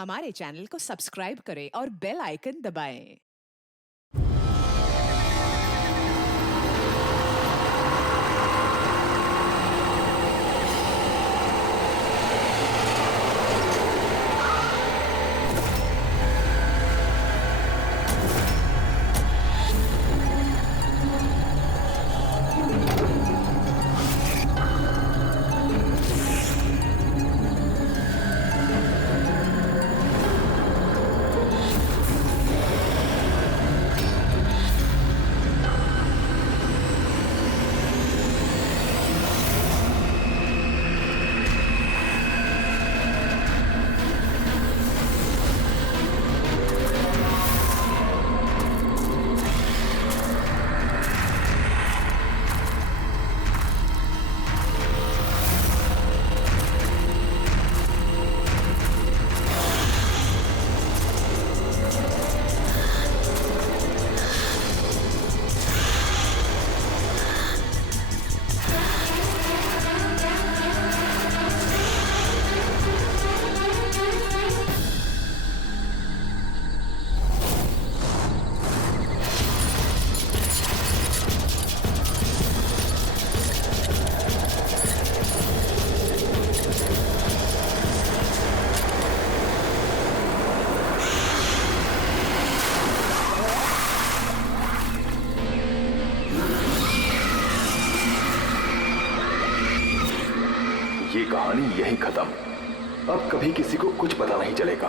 हमारे चैनल को सब्सक्राइब करें और बेल आइकन दबाएं। ये कहानी यहीं खत्म। अब कभी किसी को कुछ पता नहीं चलेगा।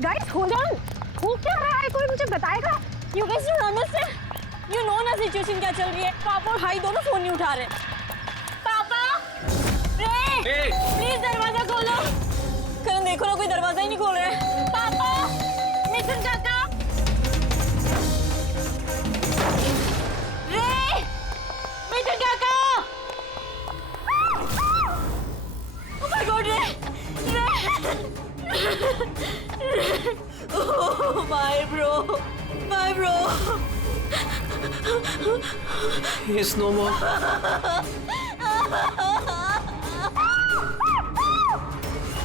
गाइस होल्ड ऑन, हो क्या रहा है? कोई मुझे बताएगा? You guys don't understand. You know ना सिचुएशन क्या चल रही है। पापा और भाई दोनों फोन नहीं उठा रहे। पापा, रे, प्लीज दरवाजा खोलो। करण देखो ना, कोई दरवाजा ही नहीं खोल रहा है। पापा, मिथुन काका, रे, मिथुन काका। Oh my God, रे। Oh my bro. He's no more.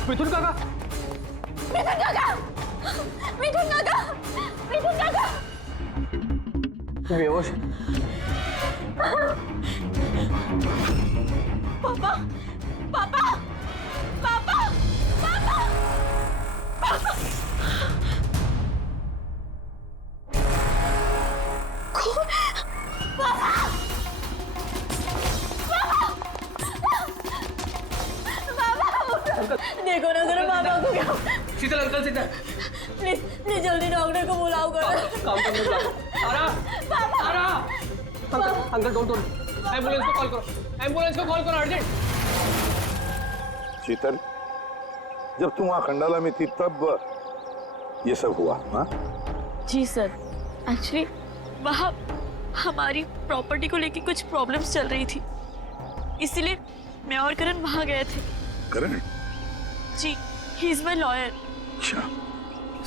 मिथुन काका। बेहोश। पापा। देखो ना जरा पापा को क्या। शीतल अंकल सीधा। प्लीज जल्दी डॉक्टर को बुलाओ करो। काम करने जाओ। सारा। अंकल डोंट एम्बुलेंस को कॉल करो अर्जेंट। शीतल, जब तुम वहां खंडाला में थी तब ये सब हुआ? हाँ जी सर, एक्चुअली वहाँ हमारी प्रॉपर्टी को लेके कुछ प्रॉब्लम्स चल रही थी, इसीलिए मैं और करण वहाँ गए थे। करण? जी, ही इज माय लॉयर। अच्छा।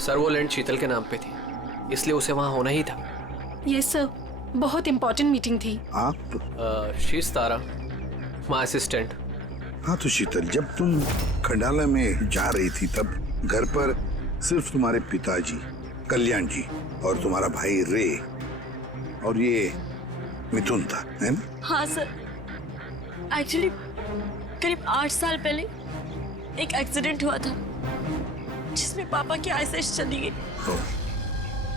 सर वो लैंड शीतल के नाम पे थी, इसलिए उसे वहाँ होना ही था। यस सर, बहुत इंपॉर्टेंट मीटिंग थी। आप? शीज तारा, माय असिस्टेंट। हाँ तो शीतल, जब तुम खंडाला में जा रही थी तब घर पर सिर्फ तुम्हारे पिताजी कल्याण जी और तुम्हारा भाई रे और ये मिथुन था, है ना? हाँ सर, एक्चुअली करीब 8 साल पहले एक एक्सीडेंट हुआ था जिसमें पापा की आईसाइट चली गई।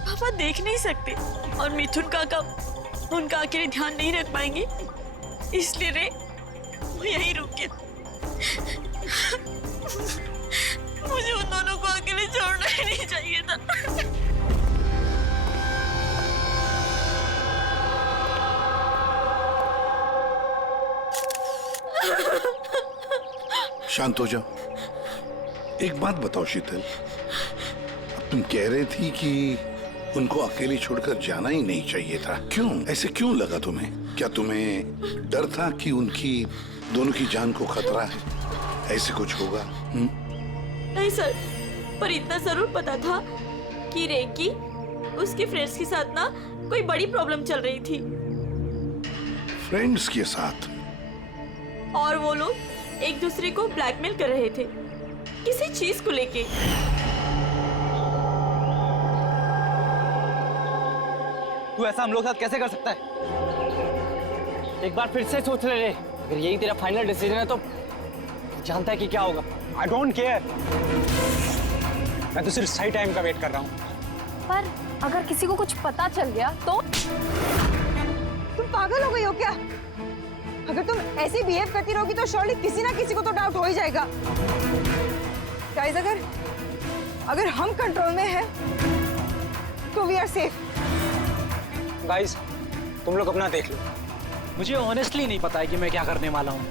पापा देख नहीं सकते और मिथुन काका उनका अकेले ध्यान नहीं रख पाएंगे, इसलिए रे वो यहीं रुक गया। मुझे उन दोनों को अकेले छोड़ना ही नहीं चाहिए था। शांत हो जाओ। एक बात बताओ शीतल, अब तुम कह रही थी कि उनको अकेले छोड़कर जाना ही नहीं चाहिए था, क्यों? ऐसे क्यों लगा तुम्हें? क्या तुम्हें डर था कि उनकी दोनों की जान को खतरा है, ऐसे कुछ होगा? नहीं सर, पर इतना जरूर पता था कि रे की उसके फ्रेंड्स के साथ ना कोई बड़ी प्रॉब्लम चल रही थी फ्रेंड्स के साथ? और वो लोग एक दूसरे को ब्लैकमेल कर रहे थे किसी चीज को लेके। तू ऐसा हम लोग के साथ कैसे कर सकता है? एक बार फिर से सोच ले रे, अगर यही तेरा फाइनल डिसीजन है तो जानता है कि क्या होगा। आई डोंट केयर, मैं तो सिर्फ सही टाइम का वेट कर रहा हूँ। पर अगर किसी को कुछ पता चल गया तो? तुम पागल हो गई हो क्या? अगर तुम ऐसे बिहेव करती रहोगी तो श्योरली किसी ना किसी को तो डाउट हो ही जाएगा। गाइस, अगर हम कंट्रोल में हैं तो वी आर सेफ। गाइस, तुम लोग अपना देख लो, मुझे ऑनेस्टली नहीं पता है कि मैं क्या करने वाला हूँ।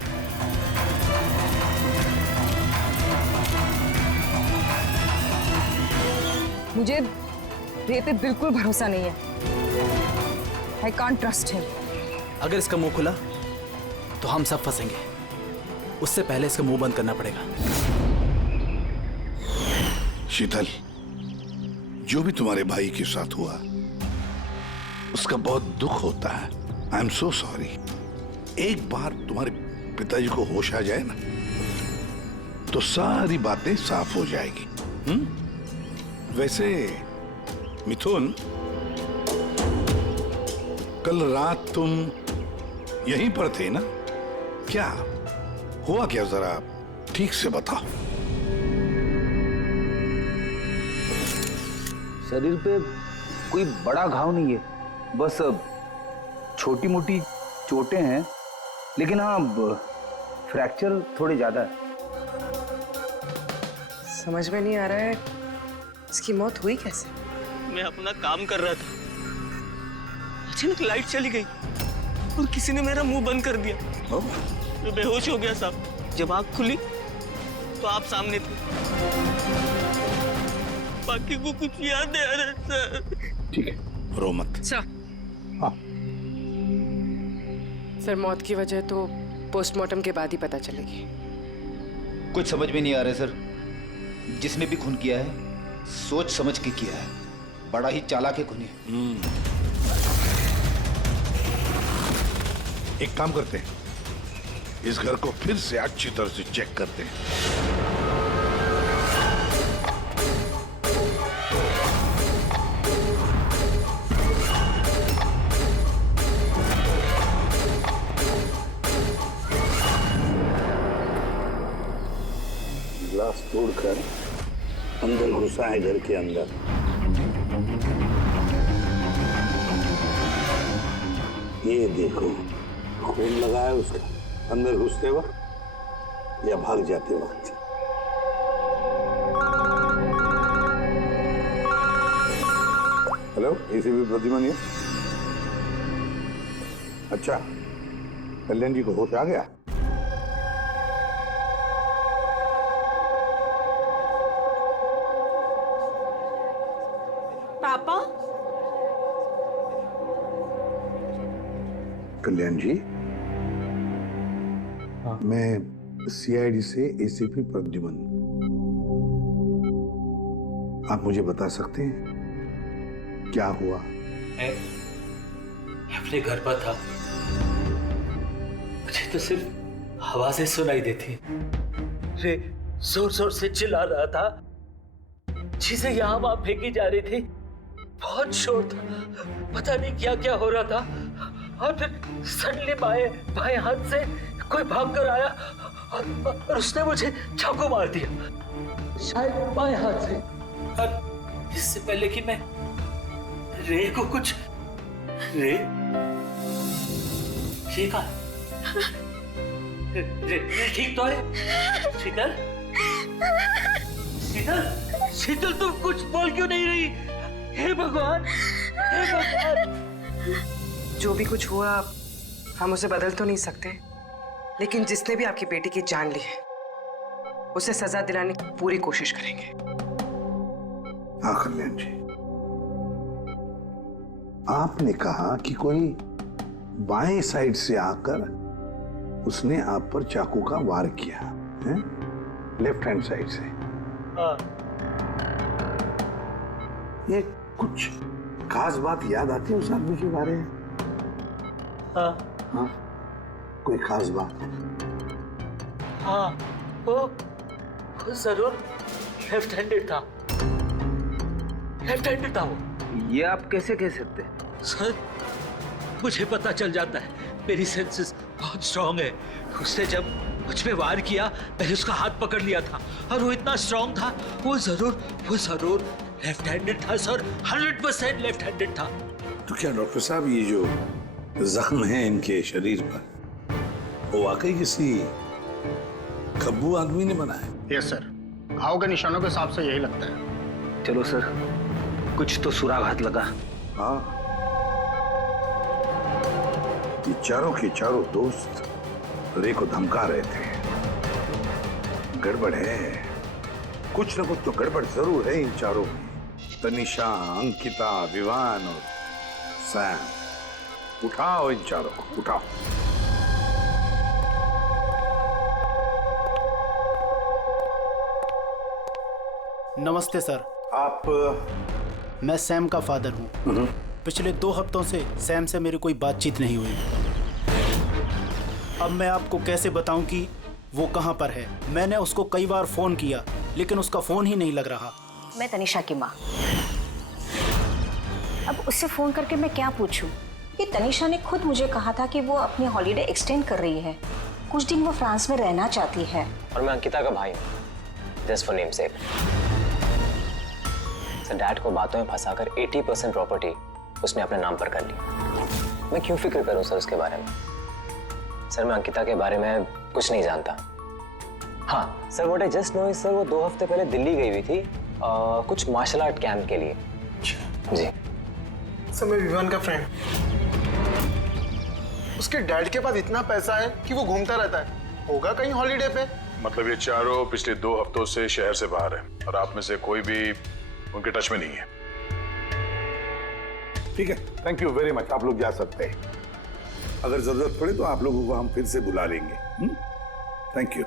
मुझे रे पे बिल्कुल भरोसा नहीं है। I can't trust him. अगर इसका मुंह खुला तो हम सब फंसेंगे। उससे पहले इसका मुंह बंद करना पड़ेगा। शीतल, जो भी तुम्हारे भाई के साथ हुआ उसका बहुत दुख होता है। I am so sorry. एक बार तुम्हारे पिताजी को होश आ जाए ना तो सारी बातें साफ हो जाएगी। वैसे मिथुन, कल रात तुम यहीं पर थे ना? क्या हुआ, क्या जरा ठीक से बताओ। शरीर पे कोई बड़ा घाव नहीं है, बस छोटी मोटी चोटें हैं, लेकिन हाँ फ्रैक्चर थोड़े ज्यादा है। समझ में नहीं आ रहा है इसकी मौत हुई कैसे? मैं अपना काम कर रहा था, अचानक लाइट चली गई और किसी ने मेरा मुंह बंद कर दिया। मैं बेहोश हो गया साहब। जब आँख खुली तो आप सामने थे। बाकी को कुछ याद नहीं आ रहा सर। ठीक है, रो मत। सर, मौत की वजह तो पोस्टमार्टम के बाद ही पता चलेगी। कुछ समझ में नहीं आ रहा है सर। जिसने भी खून किया है सोच समझ के किया है, बड़ा ही चालाक है खूनी। एक काम करते हैं, इस घर को फिर से अच्छी तरह से चेक करते हैं। ग्लास तोड़कर अंदर घुसा है घर के अंदर। ये देखो, खून लगा है उसका अंदर घुसते वक्त या भाग जाते वक्त। हेलो, एसीपी प्रतिमा। अच्छा, कल्याण जी को होश आ गया? पापा, कल्याण जी, मैं सीआईडी से एसीपी प्रद्युमन। आप मुझे बता सकते हैं क्या हुआ? मैं अपने घर पर था, मुझे तो सिर्फ आवाजें सुनाई देती। रे जोर जोर से चिल्ला रहा था, चीजें यहाँ वहां फेंकी जा रही थी, बहुत शोर था, पता नहीं क्या क्या हो रहा था। और फिर सडनली बाएं हाथ से कोई भाग कर आया और उसने मुझे चाकू मार दिया, शायद बाएं हाथ से। और इससे पहले कि मैं रे को कुछ रे ठीक है? रे ठीक तो है? शीतल, शीतल, शीतल, तुम कुछ बोल क्यों नहीं रही? हे भगवान, हे भगवान। जो भी कुछ हुआ हम उसे बदल तो नहीं सकते, लेकिन जिसने भी आपकी बेटी की जान ली है उसे सजा दिलाने की पूरी कोशिश करेंगे। हाँ कल्याण जी, आपने कहा कि कोई बाएं साइड से आकर उसने आप पर चाकू का वार किया है, लेफ्ट हैंड साइड से। हाँ ये कुछ खास बात याद आती है उस आदमी के बारे में? हाँ हाँ, कोई खास बात? हाँ, वो जरूर लेफ्ट हैंडेड था। लेफ्ट हैंडेड था वो। ये आप कैसे कह सकते हैं? सर, मुझे पता चल जाता है, मेरी सेंसेस बहुत स्ट्रांग है। उसने जब मुझ पे वार किया, मैंने उसका हाथ पकड़ लिया था और वो इतना स्ट्रांग था, वो जरूर लेफ्ट हैंडेड था सर, 100% लेफ्ट हैंडेड था। तो क्या डॉक्टर साहब, ये जो जख्म है इनके शरीर पर, वो वाकई किसी खब्बू आदमी ने बनाया? यस सर, घाव के निशानों के हिसाब से यही लगता है। चलो सर, कुछ तो सुराग लगा। हाँ, ये चारों के चारों दोस्त रे को धमका रहे थे। गड़बड़ है, कुछ न कुछ तो गड़बड़ जरूर है इन चारों में। तनिषा, अंकिता, विवान और सैम। उठाओ इन चारों को, उठाओ। नमस्ते सर। आप? मैं सैम का फादर हूँ। पिछले 2 हफ्तों से सैम से मेरी कोई बातचीत नहीं हुई। अब मैं आपको कैसे बताऊं कि वो कहाँ पर है। मैंने उसको कई बार फोन किया, लेकिन उसका फोन ही नहीं लग रहा। मैं तनिषा की माँ। अब उससे फोन करके मैं क्या पूछूं? ये तनिषा ने खुद मुझे कहा था कि वो अपनी हॉलीडे एक्सटेंड कर रही है, कुछ दिन वो फ्रांस में रहना चाहती है। और मैं अंकिता का भाई हूँ, just for name sec. Sir, dad को बातों में फंसाकर 80% प्रॉपर्टी उसने अपने नाम पर कर ली। मैं क्यों फिक्र करूं सर उसके बारे में? सर, मैं अंकिता के बारे में कुछ नहीं जानता। हाँ sir, what I just know is sir, वो 2 हफ्ते पहले दिल्ली गई हुई थी कुछ मार्शल आर्ट कैंप के लिए। जी सर, मैं विवान का फ्रेंड। उसके डैड के पास इतना पैसा है कि वो घूमता रहता है। होगा कहीं हॉलीडे पे। मतलब ये चारों पिछले 2 हफ्तों से शहर से बाहर है और आप में से कोई भी उनके टच में नहीं है। ठीक है, थैंक यू वेरी मच। आप लोग जा सकते हैं। अगर जरूरत पड़े तो आप लोगों को हम फिर से बुला लेंगे। Thank you.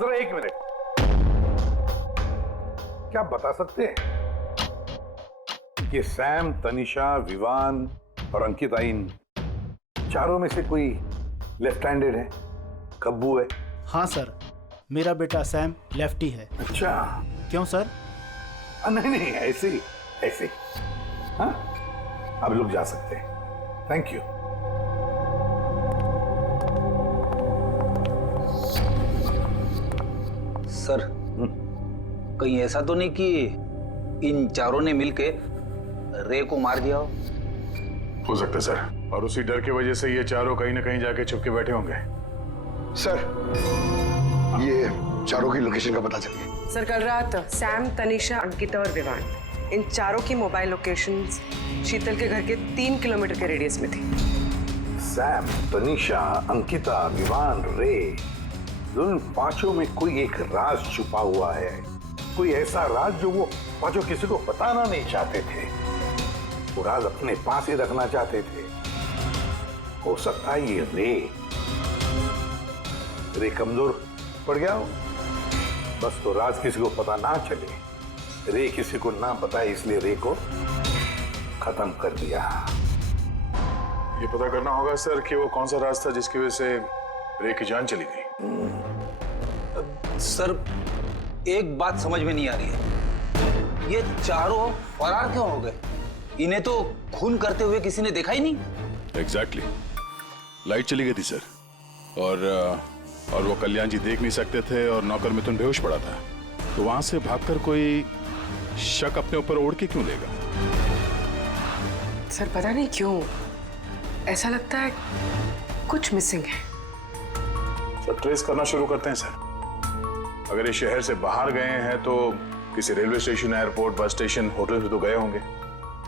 जरा 1 मिनट, क्या आप बता सकते हैं कि सैम, तनिषा, विवान और अंकिता, इन चारों में से कोई लेफ्ट हैंडेड है, खब्बू है? हाँ सर, मेरा बेटा सैम लेफ्टी है। अच्छा। क्यों सर? नहीं, ऐसे ही, ऐसे। हाँ, आप लोग जा सकते हैं। Thank you. सर, कहीं ऐसा तो नहीं कि इन चारों ने मिलके रे को मार दिया हो सकता है सर, और उसी डर की वजह से ये चारों कहीं ना कहीं जाके छुप के बैठे होंगे। सर, ये चारों की लोकेशन का पता चल गया। सर, कल रात सैम, तनिषा, अंकिता और विवान, इन चारों की मोबाइल लोकेशंस शीतल के घर के 3 किलोमीटर के रेडियस में थी। सैम, तनिषा, अंकिता, विवान, रे, उन पांचों में कोई एक राज छुपा हुआ है। कोई ऐसा राज जो वो पांचों किसी को बताना नहीं चाहते थे। वो राज अपने पास ही रखना चाहते थे। हो सकता है ये रे कमजोर पड़ गया हो, बस तो राज किसी को पता ना चले। रे किसी को ना बताए, इसलिए रे को खत्म कर दिया। ये पता करना होगा सर कि वो कौन सा राज था जिसकी वजह से रे की जान चली गई। सर, एक बात समझ में नहीं आ रही है, ये चारों फरार क्यों हो गए? इन्हें तो खून करते हुए किसी ने देखा ही नहीं। एग्जैक्टली, लाइट चली गई थी सर, और वो कल्याण जी देख नहीं सकते थे और नौकर मिथुन बेहोश पड़ा था, तो वहां से भागकर कोई शक अपने ऊपर ओढ़ के क्यों लेगा? सर, पता नहीं क्यों ऐसा लगता है कुछ मिसिंग है। सर, ट्रेस करना शुरू करते हैं सर। अगर ये शहर से बाहर गए हैं तो किसी railway station, airport, bus station, hotel पे तो गए होंगे,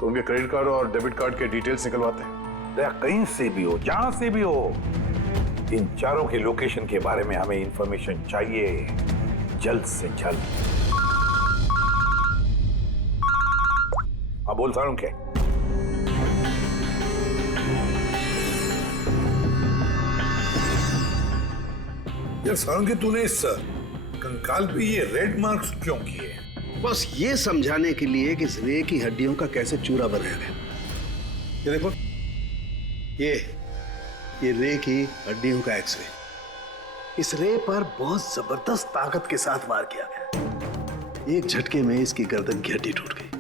तो उनके क्रेडिट कार्ड और डेबिट कार्ड के डिटेल्स निकलवाते हैं। कहीं से भी हो, जहां से भी हो, इन चारों के लोकेशन के बारे में हमें इंफॉर्मेशन चाहिए, जल्द से जल्द। हाँ, बोल सारूं क्या? यार सारंगी, तूने इस कंकाल पे ये रेड मार्क्स क्यों किए? बस ये समझाने के लिए कि इस रे की हड्डियों का कैसे चूरा बनाया गया। ये देखो, ये रे की हड्डियों का एक्सरे। इस रे पर बहुत जबरदस्त ताकत के साथ वार किया गया। एक झटके में इसकी गर्दन की हड्डी टूट गई।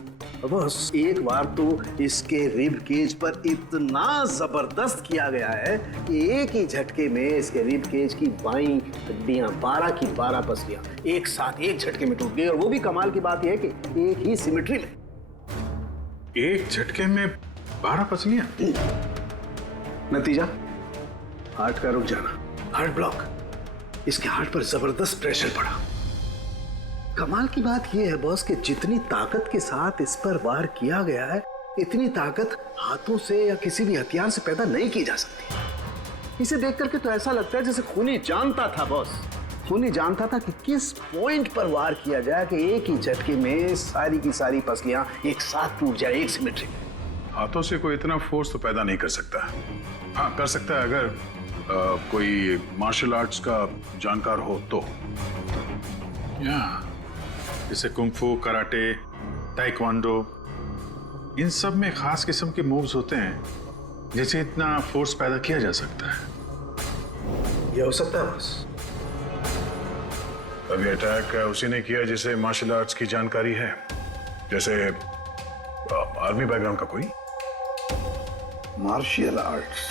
बस एक बार तो इसके रिब केज पर इतना जबरदस्त किया गया है कि एक ही झटके में इसके रिब केज की बाईं हड्डियां 12 की 12 पसलियां एक साथ एक झटके में टूट गई। और वो भी कमाल की बात यह है कि एक ही सिमेट्री में। एक झटके में 12 पसलियां? नतीजा हार्ट का रुक जाना, हार्ट ब्लॉक। इसके हार्ट पर जबरदस्त प्रेशर पड़ा। कमाल की बात यह है बॉस कि जितनी ताकत के साथ इस पर वार किया गया है, इतनी ताकत हाथों से या किसी भी हथियार से पैदा नहीं की जा सकती। इसे देख करके तो ऐसा लगता है जैसे खूनी जानता था बॉस, खूनी जानता था कि किस पॉइंट पर वार किया जाए कि एक ही झटके में सारी की सारी पसलियां एक साथ टूट जाए, एक सिमेट्री में। हाथों से कोई इतना फोर्स तो पैदा नहीं कर सकता। हाँ, कर सकता है अगर कोई मार्शल आर्ट्स का जानकार हो तो। जैसे कुंग-फू, कराटे, ताइक्वांडो, इन सब में खास किस्म के मूव्स होते हैं जिससे इतना फोर्स पैदा किया जा सकता है। ये हो सकता है बस। अभी अटैक उसी ने किया जिसे मार्शल आर्ट्स की जानकारी है, जैसे आर्मी बैकग्राउंड का कोई। Martial arts?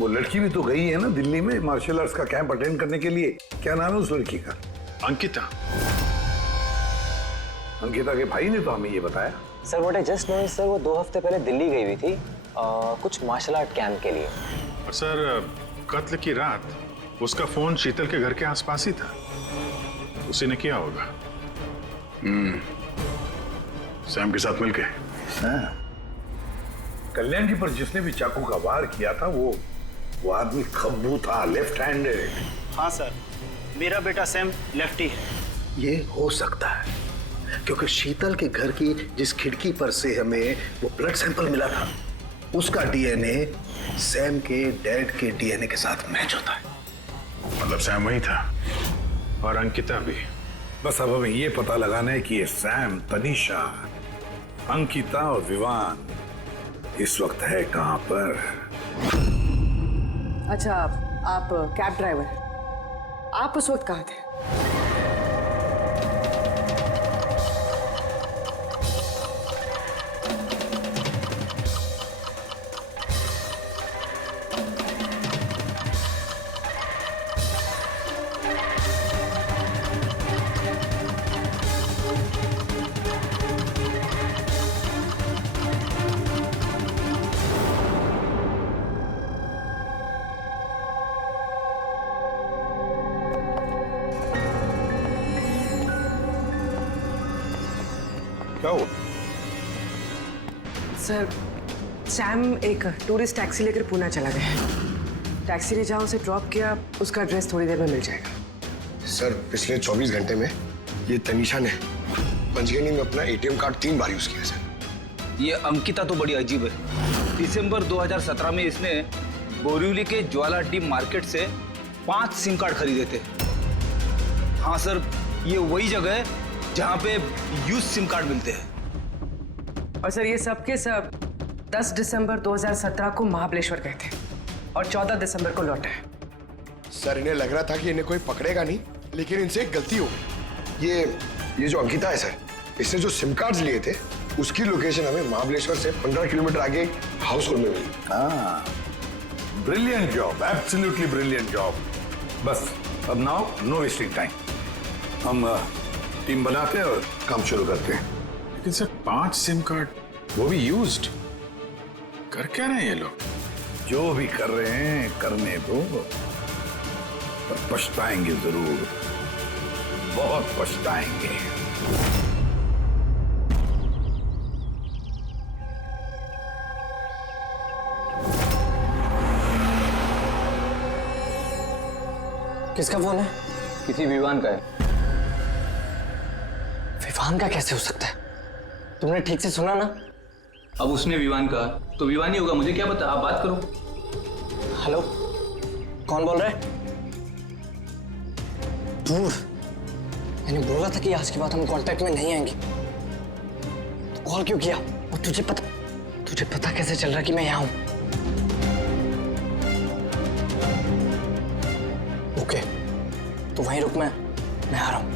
वो लड़की भी तो गई है ना दिल्ली में मार्शल आर्ट्स का कैंप अटेंड करने के लिए। क्या नाम है उस लड़की का? अंकिता। अंकिता के भाई ने तो हमें ये बताया। Sir what I just know sir, वो 2 हफ्ते पहले दिल्ली गई हुई थी कुछ मार्शल आर्ट कैंप के लिए। और सर कत्ल की रात उसका फोन शीतल के घर के आसपास ही था। उसी ने किया होगा। सैम के साथ मिलके। कल्याण जी पर जिसने भी चाकू का वार किया था वो आदमी खब्बू था, लेफ्ट हैंडेड। हाँ सर, मेरा बेटा सैम लेफ्टी है। ये हो सकता है क्योंकि शीतल के घर की जिस खिड़की पर से हमें वो ब्लड सैंपल मिला था, उसका डीएनए सैम के डैड के डीएनए के साथ मैच होता है। मतलब सैम वही था और अंकिता भी। बस अब हमें ये पता लगाना है कि ये सैम, तनीषा, अंकिता और विवान इस वक्त है कहां पर। अच्छा, आप कैब ड्राइवर, आप उस वक्त कहाँ थे? क्या हुआ? सर, सैम एक टूरिस्ट टैक्सी लेकर पूना चला गया। टैक्सी ने जहाँ उसे ड्रॉप किया उसका एड्रेस थोड़ी देर में मिल जाएगा। सर पिछले 24 घंटे में ये तनीषा ने पंचगनी में अपना एटीएम कार्ड 3 बार यूज किया सर। ये अंकिता तो बड़ी अजीब है। दिसंबर 2017 में इसने बोरिवली के ज्वाला डी मार्केट से 5 सिम कार्ड खरीदे थे। हाँ सर, ये वही जगह है जहाँ पे यूज सिम कार्ड मिलते हैं। और सर ये सब के सब 10 दिसंबर 2017 को महाबलेश्वर गए थे और 14 दिसंबर को लौटे। सर इन्हें लग रहा था कि इन्हें कोई पकड़ेगा नहीं, लेकिन इनसे एक गलती हो गई। ये जो अंकिता है सर, इसने जो सिम कार्ड्स लिए थे उसकी लोकेशन हमें महाबलेश्वर से 15 किलोमीटर आगे हाउस होल्ड में मिली। हाँ, brilliant job, absolutely brilliant job. बस अब नाउ नो वेस्टिंग टाइम, हम टीम बनाते हैं और काम शुरू करते हैं। लेकिन सर 5 सिम कार्ड, वो भी यूज्ड, कर क्या रहे हैं ये लोग? जो भी कर रहे हैं करने दो, पर पछताएंगे जरूर, बहुत पछताएंगे। किसका फोन है? किसी विवान का है। विवान का कैसे हो सकता है? तुमने ठीक से सुना ना? अब उसने विवान कहा तो विवान ही होगा, मुझे क्या पता, आप बात करो। हेलो कौन बोल रहा है? दूर? मैंने बोला था कि आज के बाद हम कांटेक्ट में नहीं आएंगे। तो कॉल क्यों किया? और तुझे पता कैसे चल रहा कि मैं यहाँ हूँ? ओके, तो वहीं रुक, मैं आ रहा हूँ।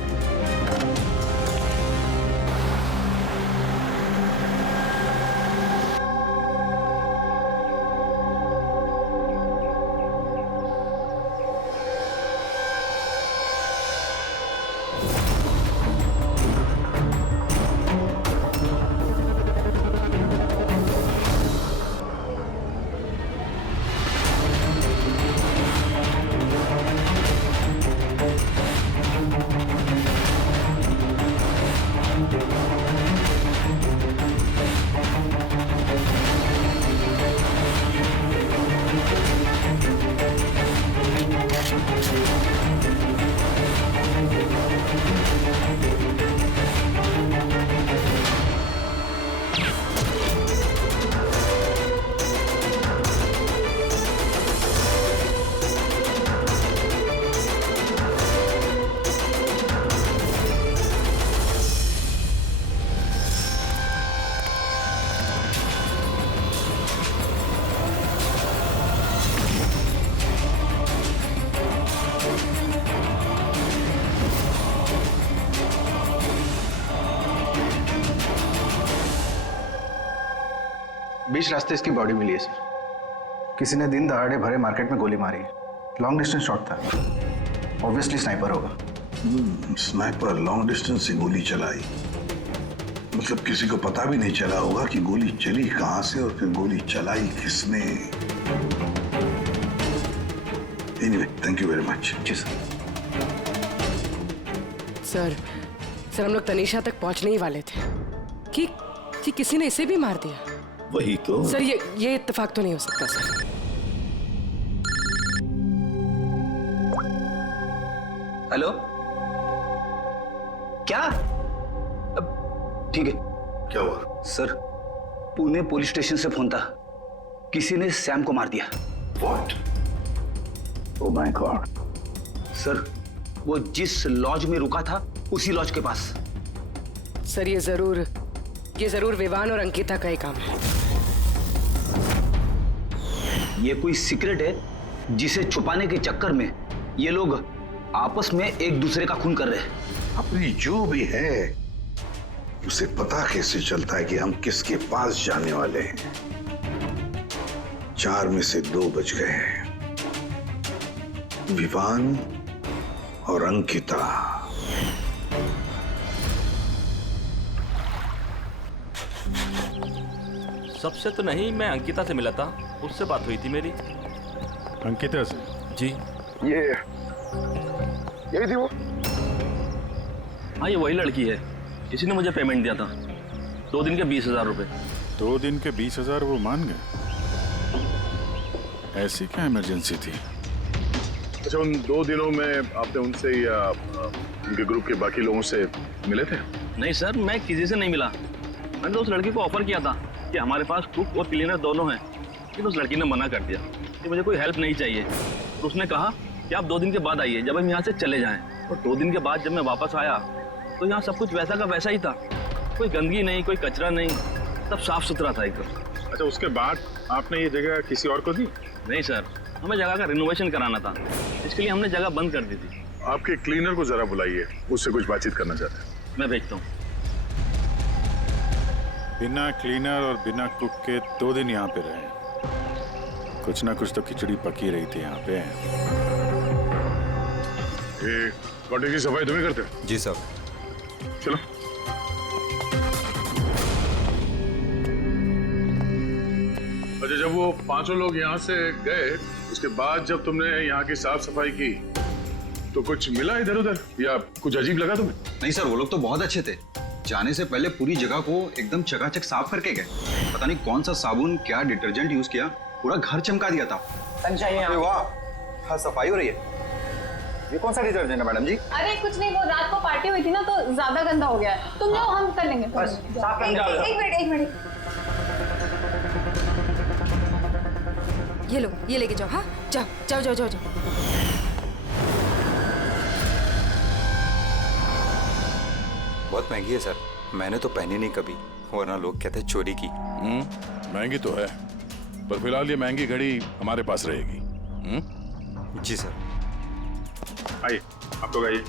बीच रास्ते इसकी बॉडी मिली है सर। किसी ने दिन दहाड़े भरे मार्केट में गोली मारी है। लॉन्ग डिस्टेंस शॉट था। ऑब्वियसली स्नाइपर होगा। स्नाइपर लॉन्ग डिस्टेंस से गोली चलाई, मतलब किसी को पता भी नहीं चला होगा कि गोली चली कहां से और फिर गोली चलाई किसने। Anyway, thank you very much. जी सर। सर हम लोग तनीषा तक पहुंचने ही वाले थे कि किसी ने इसे भी मार दिया। वही तो सर, ये इत्तेफाक तो नहीं हो सकता सर। हेलो, क्या? ठीक है। क्या हुआ? सर, पुणे पुलिस स्टेशन से फोन था। किसी ने सैम को मार दिया। What? Oh my God. Sir, वो जिस लॉज में रुका था उसी लॉज के पास। सर, ये जरूर विवान और अंकिता का ही काम है। ये कोई सीक्रेट है जिसे छुपाने के चक्कर में ये लोग आपस में एक दूसरे का खून कर रहे हैं। अपनी जो भी है उसे पता कैसे चलता है कि हम किसके पास जाने वाले हैं? 4 में से 2 बच गए हैं, विवान और अंकिता। सबसे तो नहीं, मैं अंकिता से मिला था, उससे बात हुई थी मेरी। अंकिता से? जी। यही थी वो? हाँ, ये वही लड़की है। किसी ने मुझे पेमेंट दिया था, 2 दिन के 20,000 रुपए। 2 दिन के 20,000 वो मान गए? ऐसी क्या इमरजेंसी थी? अच्छा, उन 2 दिनों में आपने उनसे या उनके ग्रुप के बाकी लोगों से मिले थे? नहीं सर, मैं किसी से नहीं मिला। मैंने तो उस लड़की को ऑफर किया था कि हमारे पास कुक और क्लीनर दोनों हैं, लेकिन उस लड़की ने मना कर दिया कि मुझे कोई हेल्प नहीं चाहिए। और उसने कहा कि आप 2 दिन के बाद आइए, जब हम यहाँ से चले जाएं। और 2 दिन के बाद जब मैं वापस आया तो यहाँ सब कुछ वैसा का वैसा ही था। कोई गंदगी नहीं, कोई कचरा नहीं, सब साफ सुथरा था एकदम। अच्छा, उसके बाद आपने ये जगह किसी और को दी? नहीं सर, हमें जगह का रिनोवेशन कराना था, इसके लिए हमने जगह बंद कर दी थी। आपके क्लीनर को जरा बुलाइए, उससे कुछ बातचीत करना चाहते हैं। मैं भेजता हूँ। बिना क्लीनर और बिना कुक के 2 दिन यहाँ पे रहे। कुछ ना कुछ तो खिचड़ी पकी रही थी यहाँ पे। ये कॉटेज की सफाई तुम्हें करते हो? जी सर। चलो। अच्छा, जब वो 5 लोग यहाँ से गए, उसके बाद जब तुमने यहाँ की साफ सफाई की तो कुछ मिला इधर उधर या कुछ अजीब लगा तुम्हें? नहीं सर, वो लोग तो बहुत अच्छे थे। जाने से पहले पूरी जगह को एकदम चकाचक साफ करके गए। पता नहीं कौन सा साबुन, क्या डिटर्जेंट यूज किया, पूरा घर चमका दिया था। अरे वाह, हाँ सफाई हो रही है। ये कौन सा डिटर्जेंट है मैडम जी? अरे कुछ नहीं, वो रात को पार्टी हुई थी ना तो ज्यादा गंदा हो गया है। तुम जाओ, हम कर लेंगे। एक मिनट। ये लो, ये लेके जाओ। हाँ, जाओ जाओ जाओ जाओ जाओ। बहुत महंगी है सर, मैंने तो पहनी नहीं कभी, वरना लोग कहते हैं चोरी की। महंगी तो है, पर फिलहाल ये महंगी घड़ी हमारे पास रहेगी। जी सर। आइए, आप लोग आइए।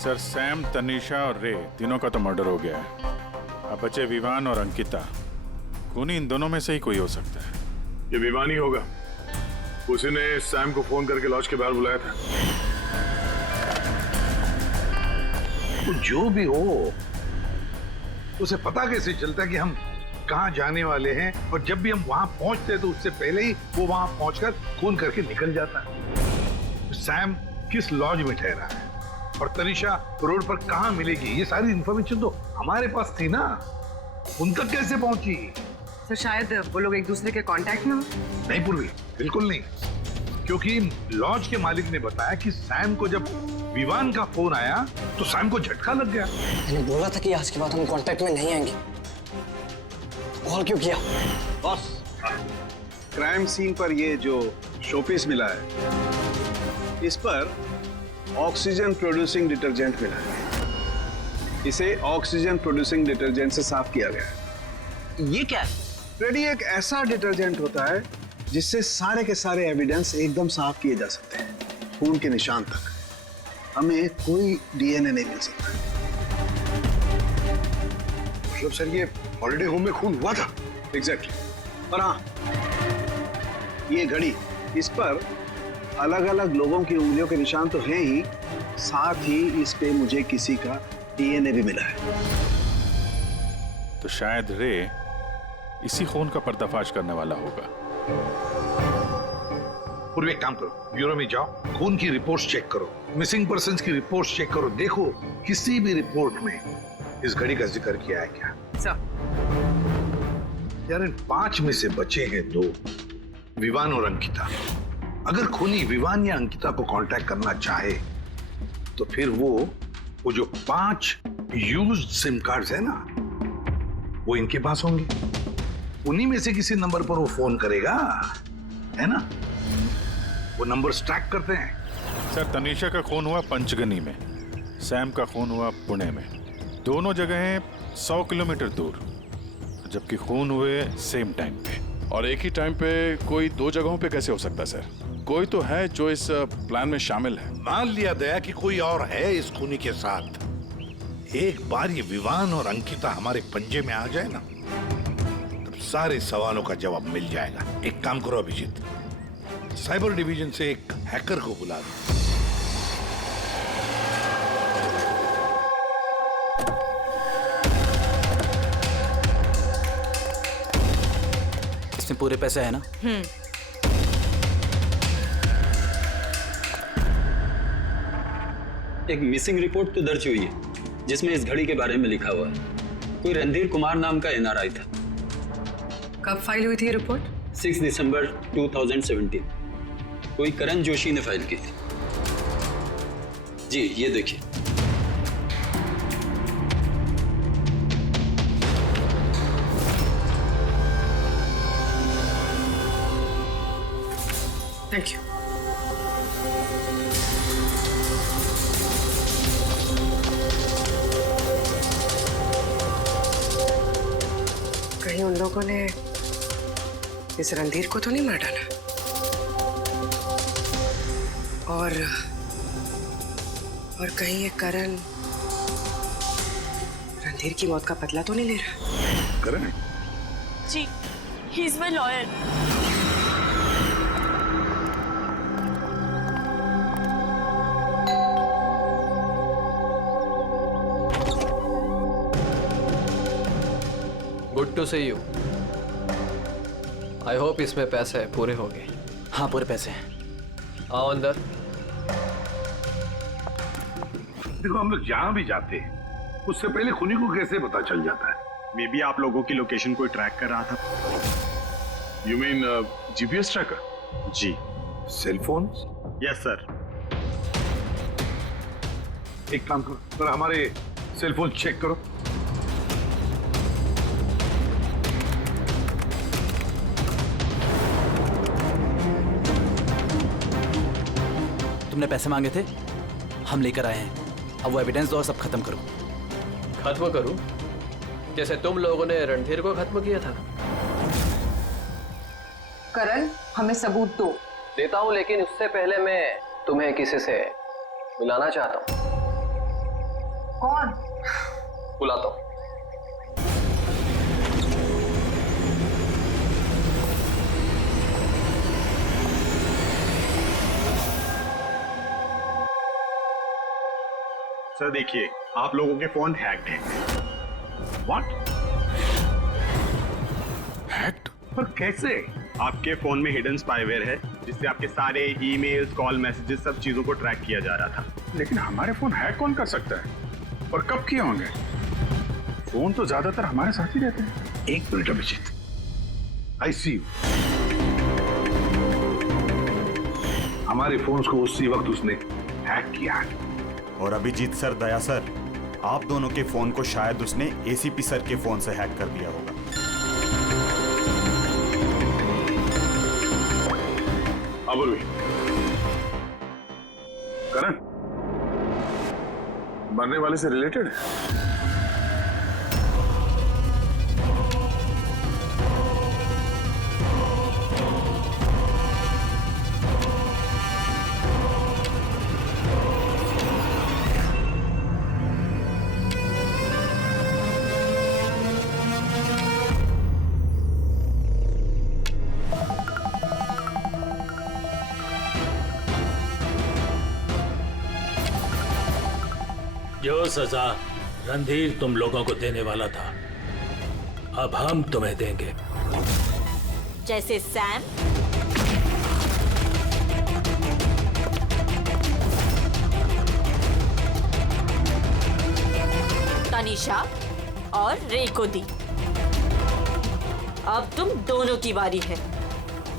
सर, सैम, तनीषा और रे तीनों का तो मर्डर हो गया है। अब बचे विवान और अंकिता। खूनी इन दोनों में से ही कोई हो सकता है। ये विवान ही होगा, उसी ने सैम को फोन करके लॉज के बाहर बुलाया था। तो जो भी हो, उसे पता कैसे चलता कि हम कहाँ जाने वाले हैं, और जब भी हम वहां पहुंचते तो उससे पहले ही वो वहां पहुंचकर फोन करके निकल जाता है। सैम किस लॉज में ठहरा है और तनीषा रोड पर कहां मिलेगी, ये सारी इंफॉर्मेशन तो हमारे पास थी ना, उन तक कैसे पहुंची? तो शायद वो लोग एक दूसरे के कांटेक्ट में हो। नहीं पूर्वी, बिल्कुल नहीं, क्योंकि लॉज के मालिक ने बताया कि सैम को जब विवान का फोन आया तो सैम को झटका लग गया। मैंने बोला था कि आज के बाद हम कांटेक्ट में नहीं आएंगे, कॉल क्यों किया? बॉस, क्राइम सीन पर ये जो शोपीस मिला है, इस पर ऑक्सीजन प्रोड्यूसिंग डिटर्जेंट मिला है। इसे ऑक्सीजन प्रोड्यूसिंग डिटर्जेंट से साफ किया गया है। ये क्या है? रेडी एक ऐसा डिटर्जेंट होता है जिससे सारे के सारे एविडेंस एकदम साफ किए जा सकते हैं, खून के निशान तक। हमें कोई डीएनए नहीं मिल सकता। मतलब सर, ये हॉलिडे होम में खून हुआ था? एग्जैक्टली। और हाँ, ये घड़ी, इस पर अलग अलग लोगों की उंगलियों के निशान तो हैं ही, साथ ही इस पे मुझे किसी का डीएनए भी मिला है। तो शायद रे इसी खून का पर्दाफाश करने वाला होगा। पूर्व एक काम करो, ब्यूरो में जाओ, खून की रिपोर्ट्स चेक करो, मिसिंग पर्संस की रिपोर्ट्स चेक करो, देखो किसी भी रिपोर्ट में इस घड़ी का जिक्र किया है क्या। यार, इन 5 में से बचे हैं 2, विवान और अंकिता। अगर खूनी विवान या अंकिता को कांटेक्ट करना चाहे तो फिर वो जो 5 यूज्ड सिम कार्ड्स है ना, वो इनके पास होंगे। उन्हीं में से किसी नंबर पर वो फोन करेगा, है ना? वो नंबर ट्रैक करते हैं। सर, तनीषा का खून हुआ पंचगनी में, सैम का खून हुआ पुणे में। दोनों जगहें 100 किलोमीटर दूर, जबकि खून हुए सेम टाइम पे। और एक ही टाइम पे कोई 2 जगहों पे कैसे हो सकता है सर? कोई तो है जो इस प्लान में शामिल है। मान लिया गया कि कोई और है इस खूनी के साथ। एक बार ये विवान और अंकिता हमारे पंजे में आ जाए ना, तब सारे सवालों का जवाब मिल जाएगा। एक काम करो अभिजीत, साइबर डिवीजन से एक हैकर को बुला दो। इसमें पूरे पैसे है ना? एक मिसिंग रिपोर्ट तो दर्ज हुई है जिसमें इस घड़ी के बारे में लिखा हुआ है। कोई रणधीर कुमार नाम का एनआरआई था। कब फाइल हुई थी ये रिपोर्ट? 6 दिसंबर 2017। कोई करण जोशी ने फाइल की थी। जी, ये देखिए। Thank you. कहीं उन लोगों ने इस रणधीर को तो नहीं मार डाला? और कहीं ये करण रणधीर की मौत का बदला तो नहीं ले रहा? करण? जी, he is my lawyer. Good to see you. I hope इसमें पैसे पूरे हो गए। हाँ, पूरे पैसे हैं। आओ अंदर। देखो, हम लोग जहां भी जाते हैं उससे पहले खुनी को कैसे पता चल जाता है? मे बी आप लोगों की लोकेशन कोई ट्रैक कर रहा था। You mean GPS tracker? जी। Cell phone? Yes sir. एक काम करो, जरा हमारे सेल फोन चेक करो। तुमने पैसे मांगे थे, हम लेकर आए हैं। अब वो एविडेंस दो और सब खत्म करो। खत्म करूं? जैसे तुम लोगों ने रणधीर को खत्म किया था। करण, हमें सबूत दो। देता हूं, लेकिन उससे पहले मैं तुम्हें किसी से मिलाना चाहता हूं। कौन? बुलाता हूं। सर देखिए, आप लोगों के फोन हैक्ड हैं। व्हाट? हैक्ड? पर कैसे? आपके फोन में हिडन स्पाईवेयर है जिससे आपके सारे ईमेल्स, कॉल, मैसेजेस, सब चीजों को ट्रैक किया जा रहा था। लेकिन हमारे फोन हैक कौन कर सकता है और कब किए होंगे? फोन तो ज्यादातर हमारे साथ ही रहते हैं। एक minute Abhijit, I see you. हमारे फोन्स को उसी वक्त उसने हैक किया है। और अभिजीत सर, दया सर, आप दोनों के फोन को शायद उसने एसीपी सर के फोन से हैक कर दिया होगा। अबुल करण मरने वाले से रिलेटेड है? जो सजा रणधीर तुम लोगों को देने वाला था, अब हम तुम्हें देंगे। जैसे सैम, तनीषा और रे को दी। अब तुम दोनों की बारी है।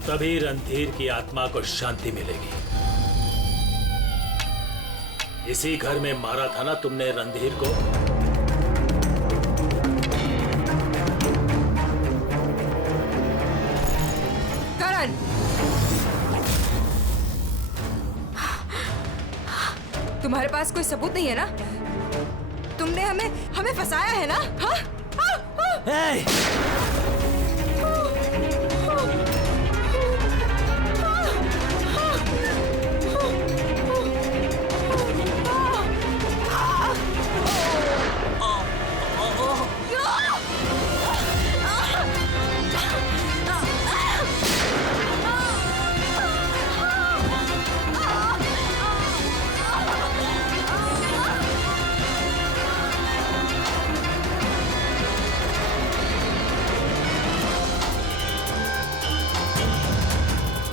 तभी रणधीर की आत्मा को शांति मिलेगी। इसी घर में मारा था ना तुमने रणधीर को? करण, तुम्हारे पास कोई सबूत नहीं है ना? तुमने हमें फंसाया है ना? हाँ?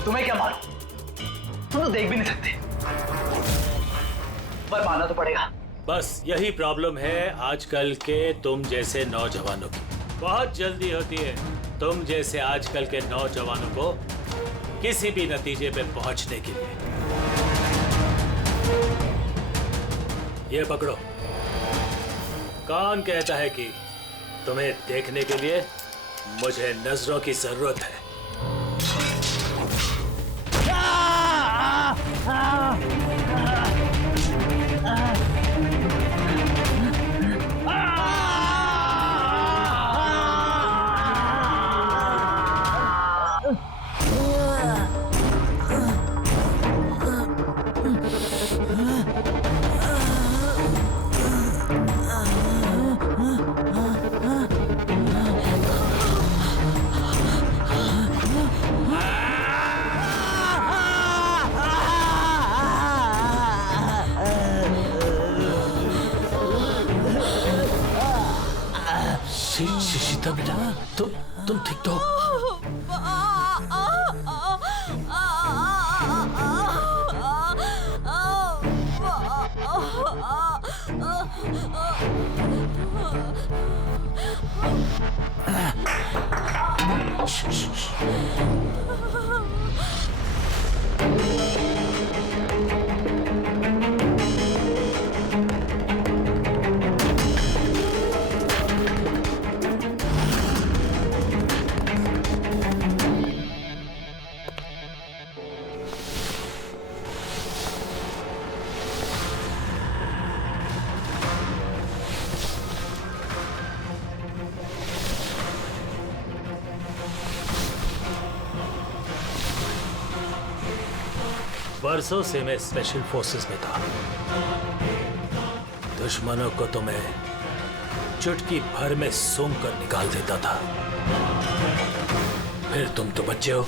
तुम्हें क्या मालूम? तुम तो देख भी नहीं सकते, पर मानना तो पड़ेगा। बस यही प्रॉब्लम है आजकल के तुम जैसे नौजवानों की। बहुत जल्दी होती है तुम जैसे आजकल के नौजवानों को किसी भी नतीजे पे पहुंचने के लिए। ये पकड़ो। कौन कहता है कि तुम्हें देखने के लिए मुझे नजरों की जरूरत है? शीता बेटा, तुम ठीक तो? बरसों से मैं स्पेशल फोर्सेस में था। दुश्मनों को तो मैं चुटकी भर में सूंघ कर निकाल देता था। फिर तुम तो बच्चे हो।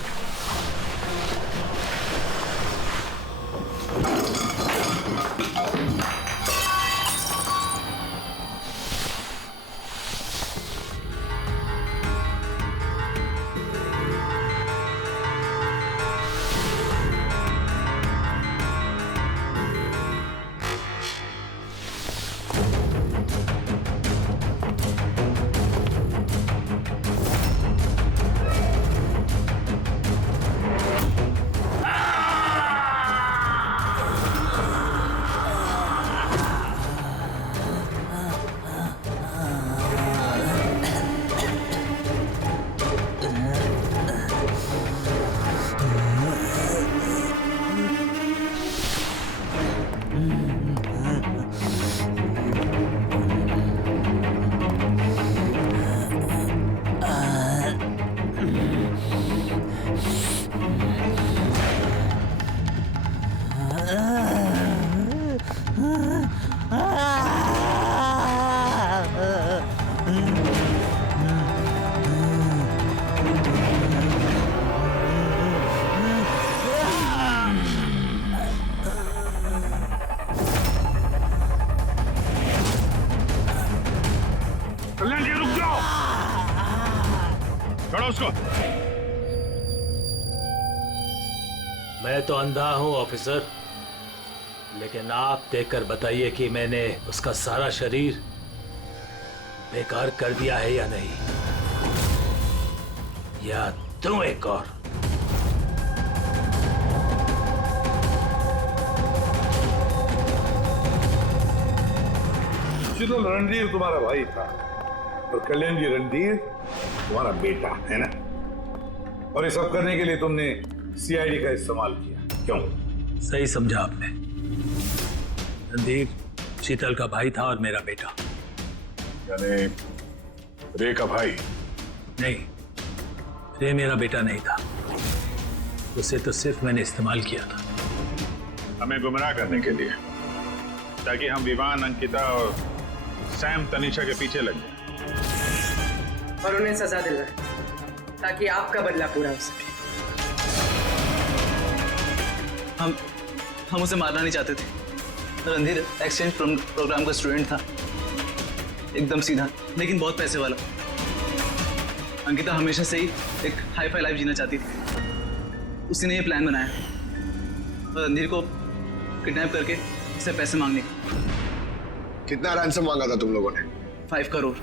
उसको। मैं तो अंधा हूं ऑफिसर, लेकिन आप देखकर बताइए कि मैंने उसका सारा शरीर बेकार कर दिया है या नहीं, या तुम एक और। शीतल, रणधीर तुम्हारा भाई था और कल्याण जी रणधीर तुम्हारा बेटा है ना, और ये सब करने के लिए तुमने सीआईडी का इस्तेमाल किया, क्यों? सही समझा आपने। रणधीर शीतल का भाई था और मेरा बेटा। यानी रे का भाई? नहीं, रे मेरा बेटा नहीं था, उसे तो सिर्फ मैंने इस्तेमाल किया था। हमें गुमराह करने के लिए, ताकि हम विवान, अंकिता और सैम तनीषा के पीछे लग जाए और उन्हें सजा दिलवाए, ताकि आपका बदला पूरा हो सके। हम उसे मारना नहीं चाहते थे। रणधीर एक्सचेंज प्रोग्राम का स्टूडेंट था, एकदम सीधा, लेकिन बहुत पैसे वाला। अंकिता हमेशा से ही एक हाई फाई लाइफ जीना चाहती थी। उसी ने ये प्लान बनाया और रणधीर को किडनैप करके उससे पैसे मांगने का। कितना रैंसम मांगा था तुम लोगों ने? 5 करोड़।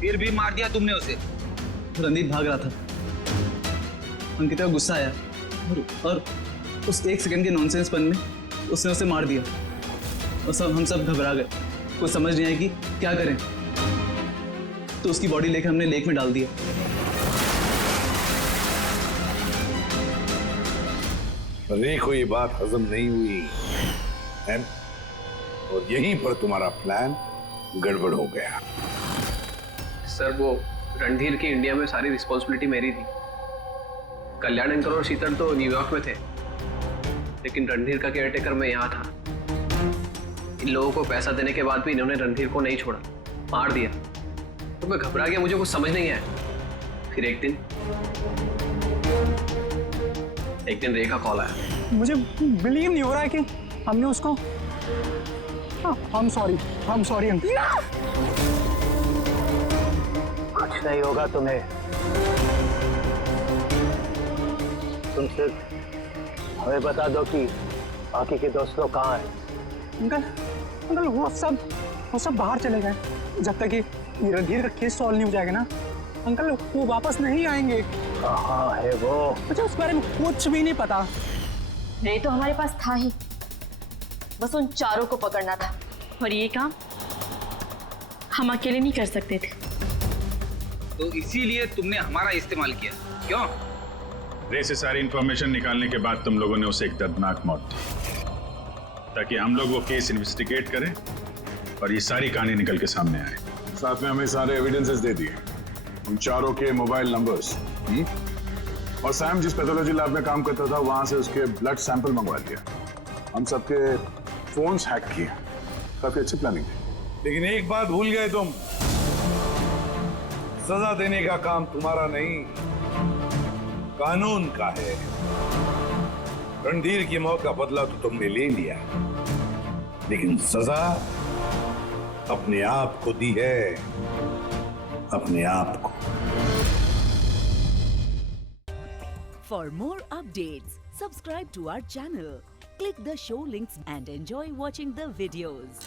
फिर भी मार दिया तुमने उसे। रणधीर भाग रहा था, अंकिता को गुस्सा आया और उस 1 सेकंड के नॉनसेंस पन में उसने उसे मार दिया और हम सब घबरा गए। कुछ समझ नहीं आई कि क्या करें, तो उसकी बॉडी लेकर हमने लेक में डाल दिया। रे को ये बात हजम नहीं हुई है, और यहीं पर तुम्हारा प्लान गड़बड़ हो गया। सर, वो रणधीर की इंडिया में सारी रिस्पॉन्सिबिलिटी मेरी थी। कल्याण अंकल और शीतल तो न्यूयॉर्क में थे, लेकिन रणधीर का केयरटेकर मैं यहाँ था। इन लोगों को पैसा देने के बाद भी इन्होंने रणधीर को नहीं छोड़ा, मार दिया। तो मैं घबरा गया, मुझे कुछ समझ नहीं आया। फिर एक दिन रे का कॉल आया। मुझे बिलीव नहीं हो रहा है कि हमने उसको। I'm sorry uncle. कुछ नहीं होगा तुम्हें, तुम सिर्फ हमें बता दो कि बाकी के दोस्त लोग कहाँ हैं। अंकल वो सब बाहर चले गए जब तक कि ये रणधीर का केस सॉल्व नहीं हो जाएगा ना अंकल, वो वापस नहीं आएंगे। कहाँ है वो? मुझे उस बारे में कुछ भी नहीं पता। रे तो हमारे पास था ही, बस उन चारों को पकड़ना था, और ये काम हम अकेले नहीं कर सकते थे। तो इसीलिए तुमने हमारा इस्तेमाल किया, क्यों? रे से सारी इंफॉर्मेशन निकालने के बाद तुम लोगों ने उसे एक दर्दनाक मौत दी, ताकि हम लोग वो केस इन्वेस्टिगेट करें और ये सारी कहानी निकल के सामने आए। साथ में हमें सारे एविडेंसेस दे दिए, उन चारों के मोबाइल नंबर्स, और सैम जिस पैथोलॉजी लैब में काम करता था वहां से उसके ब्लड सैंपल मंगवा लिया। हम सबके फोन्स हैक किए। काफी अच्छी प्लानिंग थी। लेकिन एक बात भूल गए तुम, सजा देने का काम तुम्हारा नहीं, कानून का है। रणधीर की मौत का बदला तो तुमने ले लिया, लेकिन सजा अपने आप को दी है, अपने आप को। For more updates, subscribe to our channel, click the show links and enjoy watching the videos.